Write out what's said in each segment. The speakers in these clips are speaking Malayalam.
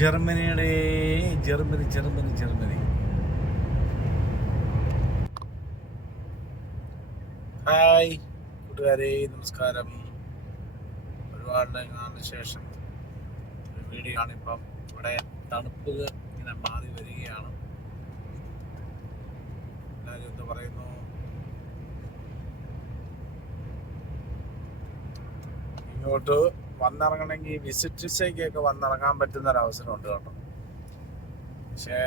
ജർമ്മനിയുടെ ജർമ്മനി ജർമ്മനി ജർമ്മനി. ഹായ് കൂട്ടുകാരെ, നമസ്കാരം. ഒരുപാട് നാളിന് ശേഷം ഒരു വീഡിയോ ആണിപ്പം. ഇവിടെ തണുപ്പ് ഇങ്ങനെ മാറി വരികയാണ്. എല്ലാവരും എന്താ പറയുന്നു? ഇങ്ങോട്ട് വന്നിറങ്ങണമെങ്കിൽ വിസിറ്റ് വിസയ്ക്കൊക്കെ വന്നിറങ്ങാൻ പറ്റുന്ന ഒരു അവസരമുണ്ട് കേട്ടോ. പക്ഷേ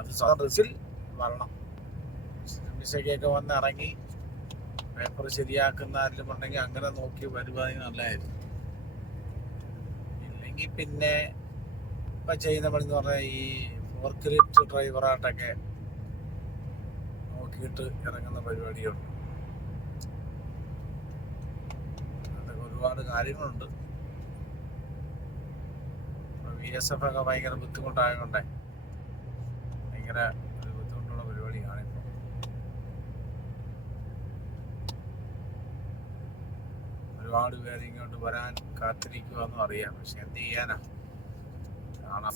അത് റിസിൽ വരണം. വിസയ്ക്കൊക്കെ വന്നിറങ്ങി പേപ്പർ ശരിയാക്കുന്ന ആരെങ്കിലും ഉണ്ടെങ്കിൽ അങ്ങനെ നോക്കി വരുവാണെങ്കിൽ നല്ലതായിരുന്നു. ഇല്ലെങ്കിൽ പിന്നെ ഇപ്പം ചെയ്യുന്ന പണി എന്ന് പറഞ്ഞാൽ ഈ ഫോർക്ക് ലിഫ്റ്റ് ഡ്രൈവറായിട്ടൊക്കെ നോക്കിയിട്ട് ഇറങ്ങുന്ന പരിപാടിയുണ്ട്. അതൊക്കെ ഒരുപാട് കാര്യങ്ങളുണ്ട്. VSF ഒക്കെ ഭയങ്കര ബുദ്ധിമുട്ടായതുകൊണ്ടേ ഭയങ്കര ഒരു ബുദ്ധിമുട്ടുള്ള പരിപാടിയാണ് ഇപ്പോൾ. ഒരുപാട് പേര് ഇങ്ങോട്ട് വരാൻ കാത്തിരിക്കുക എന്നും അറിയാം. പക്ഷെ എന്ത് ചെയ്യാനാ, കാണാ